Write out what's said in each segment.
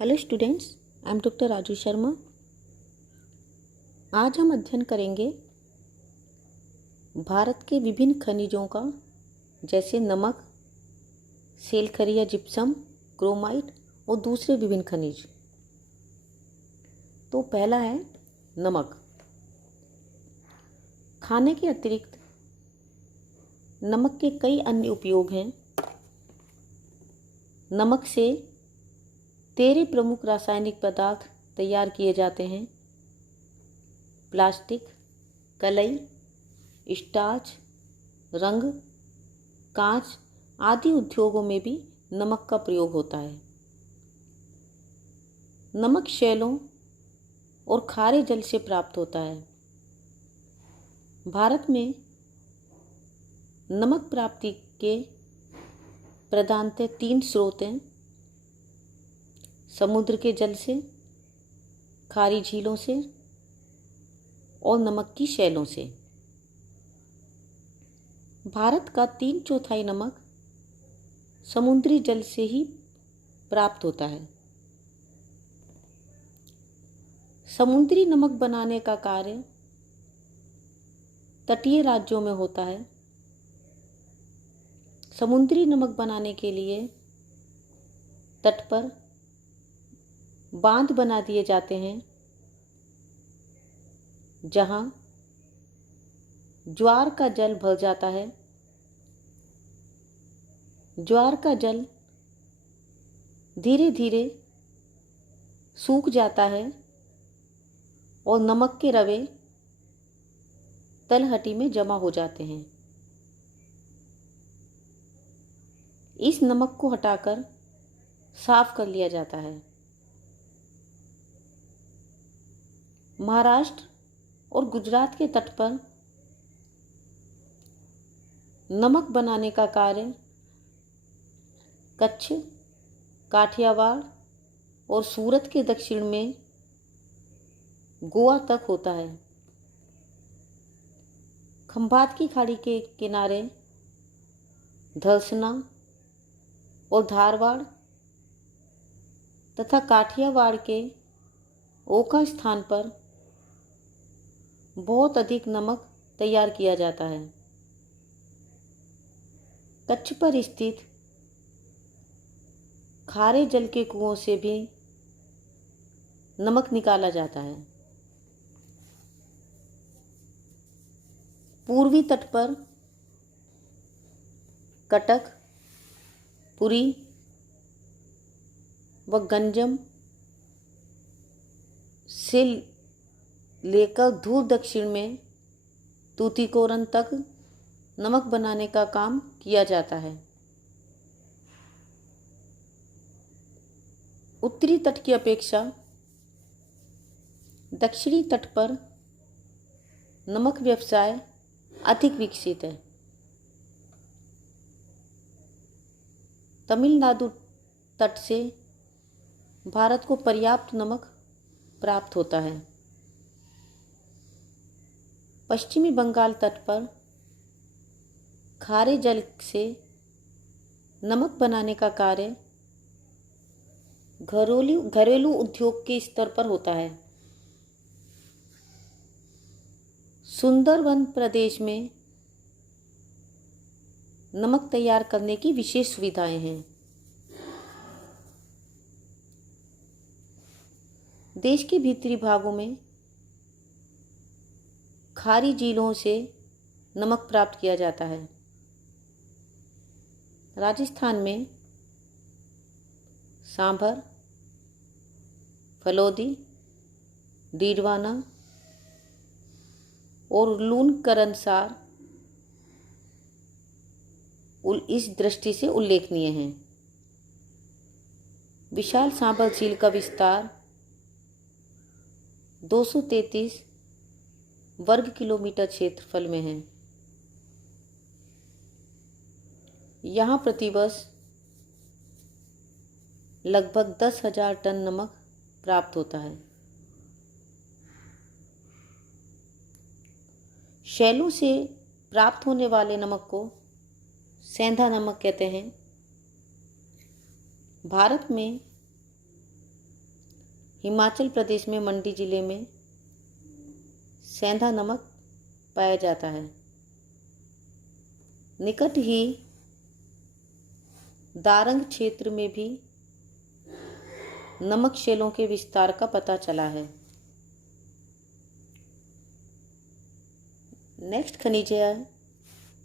Hello students, I am doctor Raju Sharma. आज हम अध्ययन करेंगे भारत के विभिन्न खनिजों का, जैसे नमक, सेलखरी या जिप्सम, क्रोमाइट और दूसरे विभिन्न खनिज। तो पहला है नमक। खाने के अतिरिक्त नमक के कई अन्य उपयोग हैं। नमक से 13 प्रमुख रासायनिक पदार्थ तैयार किए जाते हैं। प्लास्टिक, कलई, स्टार्च, रंग, कांच आदि उद्योगों में भी नमक का प्रयोग होता है। नमक शैलों और खारे जल से प्राप्त होता है। भारत में नमक प्राप्ति के प्रधानतः 3 स्रोत हैं: समुद्र के जल से, खारी झीलों से और नमक की शैलों से। भारत का 3/4 नमक समुद्री जल से ही प्राप्त होता है। समुद्री नमक बनाने का कार्य तटीय राज्यों में होता है। समुद्री नमक बनाने के लिए तट पर बांध बना दिए जाते हैं, जहां ज्वार का जल भर जाता है। ज्वार का जल धीरे धीरे सूख जाता है और नमक के रवे तलहटी में जमा हो जाते हैं। इस नमक को हटाकर साफ कर लिया जाता है। महाराष्ट्र और गुजरात के तट पर नमक बनाने का कार्य कच्छ, काठियावाड़ और सूरत के दक्षिण में गोवा तक होता है। खंभात की खाड़ी के किनारे धरसना और धारवाड़ तथा काठियावाड़ के ओखा स्थान पर बहुत अधिक नमक तैयार किया जाता है। कच्छ पर स्थित खारे जल के कुओं से भी नमक निकाला जाता है। पूर्वी तट पर कटक, पुरी व गंजम से लेकर दूर दक्षिण में तूतीकोरन तक नमक बनाने का काम किया जाता है। उत्तरी तट की अपेक्षा दक्षिणी तट पर नमक व्यवसाय अधिक विकसित है। तमिलनाडु तट से भारत को पर्याप्त नमक प्राप्त होता है। पश्चिमी बंगाल तट पर खारे जल से नमक बनाने का कार्य घरेलू उद्योग के स्तर पर होता है। सुंदरवन प्रदेश में नमक तैयार करने की विशेष सुविधाएं हैं। देश के भीतरी भागों में खारी झीलों से नमक प्राप्त किया जाता है। राजस्थान में सांभर, फलोदी, डीडवाना और लूनकरनसार इस दृष्टि से उल्लेखनीय हैं। विशाल सांभर झील का विस्तार 233 वर्ग किलोमीटर क्षेत्रफल में है। यहाँ प्रतिवर्ष लगभग 10,000 टन नमक प्राप्त होता है। शैलों से प्राप्त होने वाले नमक को सेंधा नमक कहते हैं। भारत में हिमाचल प्रदेश में मंडी जिले में सेंधा नमक पाया जाता है। निकट ही दारंग क्षेत्र में भी नमक शेलों के विस्तार का पता चला है। नेक्स्ट खनिज है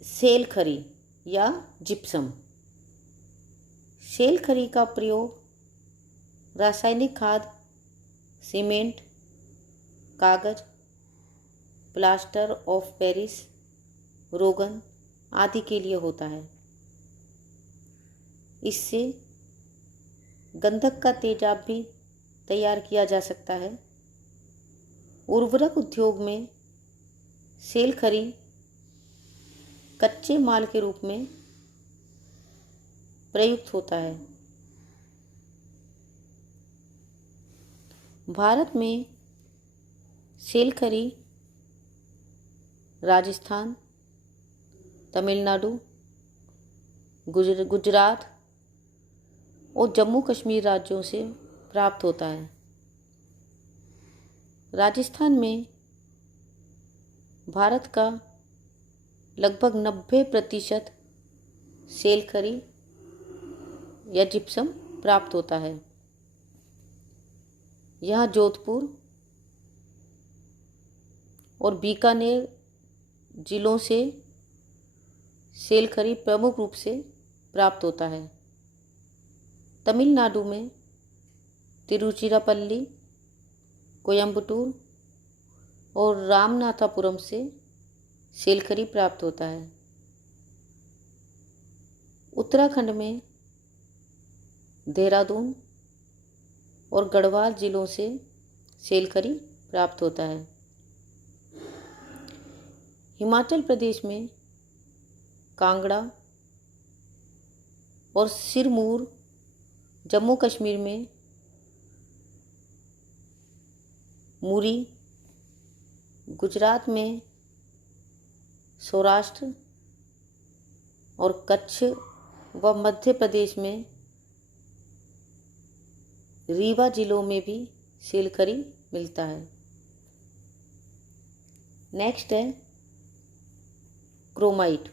सेल खरी या जिप्सम। सेल खरी का प्रयोग रासायनिक खाद, सीमेंट, कागज, प्लास्टर ऑफ पेरिस, रोगन आदि के लिए होता है। इससे गंधक का तेजाब भी तैयार किया जा सकता है। उर्वरक उद्योग में सेल खरी कच्चे माल के रूप में प्रयुक्त होता है। भारत में सेल खरी राजस्थान, तमिलनाडु, गुजरात और जम्मू कश्मीर राज्यों से प्राप्त होता है। राजस्थान में भारत का लगभग 90% सेल खरी या जिप्सम प्राप्त होता है। यहाँ जोधपुर और बीकानेर जिलों से सेल खरी प्रमुख रूप से प्राप्त होता है। तमिलनाडु में तिरुचिरापल्ली, कोयम्बटूर और रामनाथापुरम से सेल खरी प्राप्त होता है। उत्तराखंड में देहरादून और गढ़वाल जिलों से सेल खरी प्राप्त होता है। हिमाचल प्रदेश में कांगड़ा और सिरमौर, जम्मू कश्मीर में मुरी, गुजरात में सौराष्ट्र और कच्छ व मध्य प्रदेश में रीवा जिलों में भी सेल खरी मिलता है। नेक्स्ट है क्रोमाइट।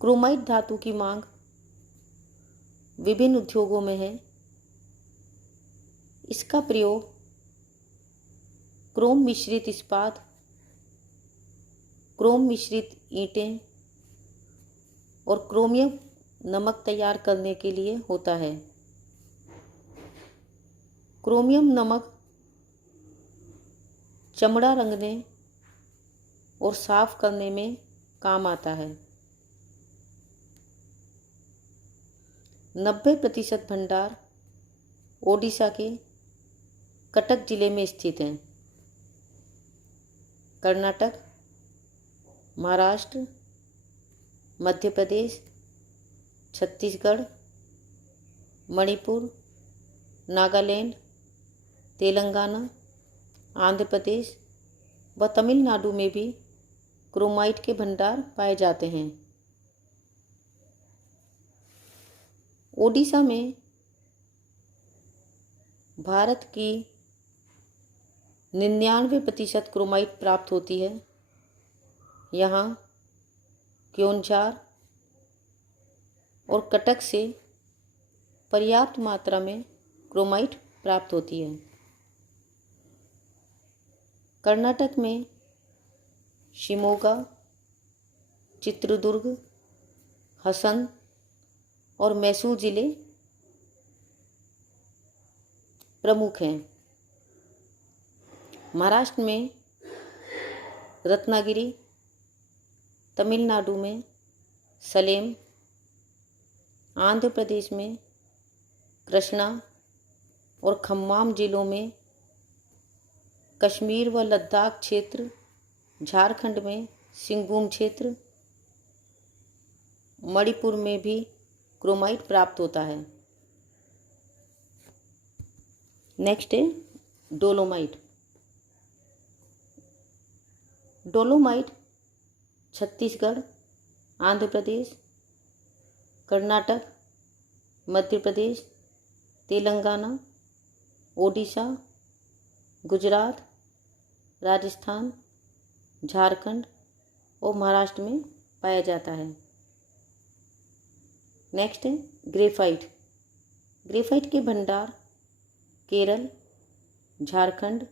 क्रोमाइट धातु की मांग विभिन्न उद्योगों में है। इसका प्रयोग क्रोम मिश्रित इस्पात, क्रोम मिश्रित ईंटें और क्रोमियम नमक तैयार करने के लिए होता है। क्रोमियम नमक चमड़ा रंगने और साफ करने में काम आता है। 90% भंडार ओडिशा के कटक जिले में स्थित हैं। कर्नाटक, महाराष्ट्र, मध्य प्रदेश, छत्तीसगढ़, मणिपुर, नागालैंड, तेलंगाना, आंध्र प्रदेश व तमिलनाडु में भी क्रोमाइट के भंडार पाए जाते हैं। ओडिशा में भारत की 99% क्रोमाइट प्राप्त होती है। यहाँ क्योंझार और कटक से पर्याप्त मात्रा में क्रोमाइट प्राप्त होती है। कर्नाटक में शिमोगा, चित्रदुर्ग, हसन और मैसूर जिले प्रमुख हैं। महाराष्ट्र में रत्नागिरी, तमिलनाडु में सलेम, आंध्र प्रदेश में कृष्णा और खम्माम जिलों में, कश्मीर व लद्दाख क्षेत्र, झारखंड में सिंहभूम क्षेत्र, मणिपुर में भी क्रोमाइट प्राप्त होता है। नेक्स्ट है डोलोमाइट। डोलोमाइट छत्तीसगढ़, आंध्र प्रदेश, कर्नाटक, मध्य प्रदेश, तेलंगाना, ओडिशा, गुजरात, राजस्थान, झारखंड और महाराष्ट्र में पाया जाता है। नेक्स्ट है ग्रेफाइट। ग्रेफाइट के भंडार केरल, झारखंड,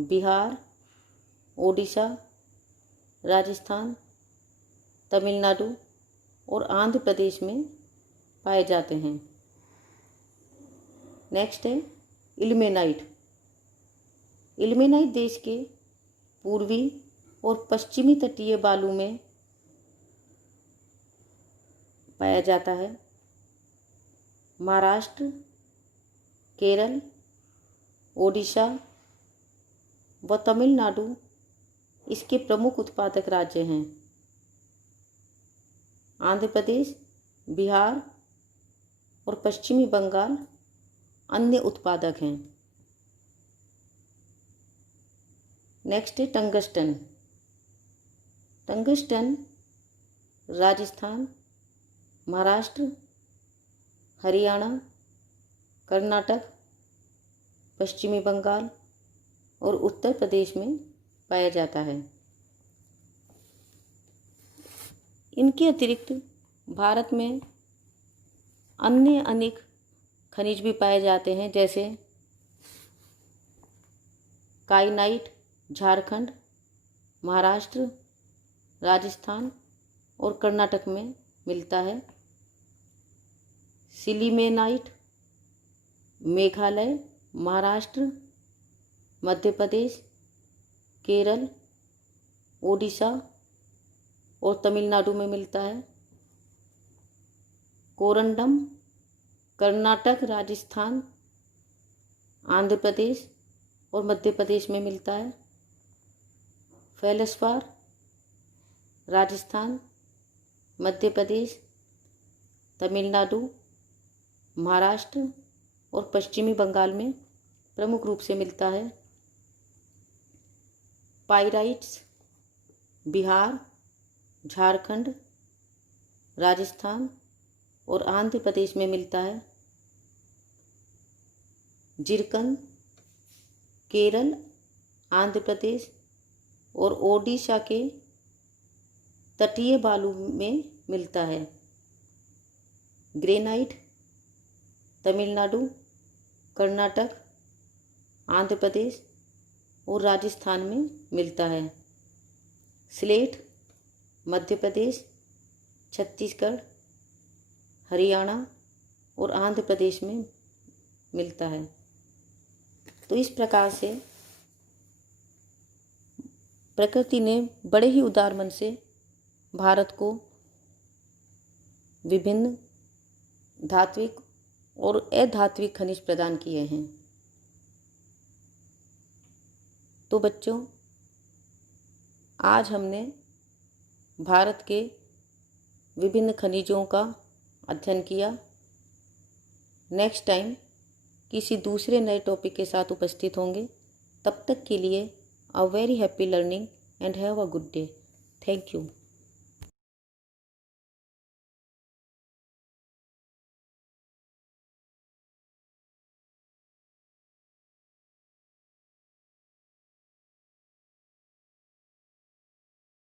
बिहार, ओडिशा, राजस्थान, तमिलनाडु और आंध्र प्रदेश में पाए जाते हैं। नेक्स्ट है इल्मेनाइट। इल्मेनाइट देश के पूर्वी और पश्चिमी तटीय बालू में पाया जाता है। महाराष्ट्र, केरल, ओडिशा व तमिलनाडु इसके प्रमुख उत्पादक राज्य हैं। आंध्र प्रदेश, बिहार और पश्चिमी बंगाल अन्य उत्पादक हैं। नेक्स्ट है टंगस्टन। टंगस्टन राजस्थान, महाराष्ट्र, हरियाणा, कर्नाटक, पश्चिमी बंगाल और उत्तर प्रदेश में पाया जाता है। इनके अतिरिक्त भारत में अन्य अनेक खनिज भी पाए जाते हैं, जैसे काइनाइट झारखंड, महाराष्ट्र, राजस्थान और कर्नाटक में मिलता है। सिलीमेनाइट मेघालय, महाराष्ट्र, मध्य प्रदेश, केरल, ओडिशा और तमिलनाडु में मिलता है। कोरंडम कर्नाटक, राजस्थान, आंध्र प्रदेश और मध्य प्रदेश में मिलता है। फेल्सपार राजस्थान, मध्य प्रदेश, तमिलनाडु, महाराष्ट्र और पश्चिमी बंगाल में प्रमुख रूप से मिलता है। पाइराइट्स बिहार, झारखंड, राजस्थान और आंध्र प्रदेश में मिलता है। जिरकन केरल, आंध्र प्रदेश और ओडिशा के तटीय बालू में मिलता है। ग्रेनाइट तमिलनाडु, कर्नाटक, आंध्र प्रदेश और राजस्थान में मिलता है। स्लेट मध्य प्रदेश, छत्तीसगढ़, हरियाणा और आंध्र प्रदेश में मिलता है। तो इस प्रकार से प्रकृति ने बड़े ही उदार मन से भारत को विभिन्न धात्विक और अधात्विक खनिज प्रदान किए हैं। तो बच्चों, आज हमने भारत के विभिन्न खनिजों का अध्ययन किया। नेक्स्ट टाइम किसी दूसरे नए टॉपिक के साथ उपस्थित होंगे। तब तक के लिए a very happy learning and have a good day. Thank you.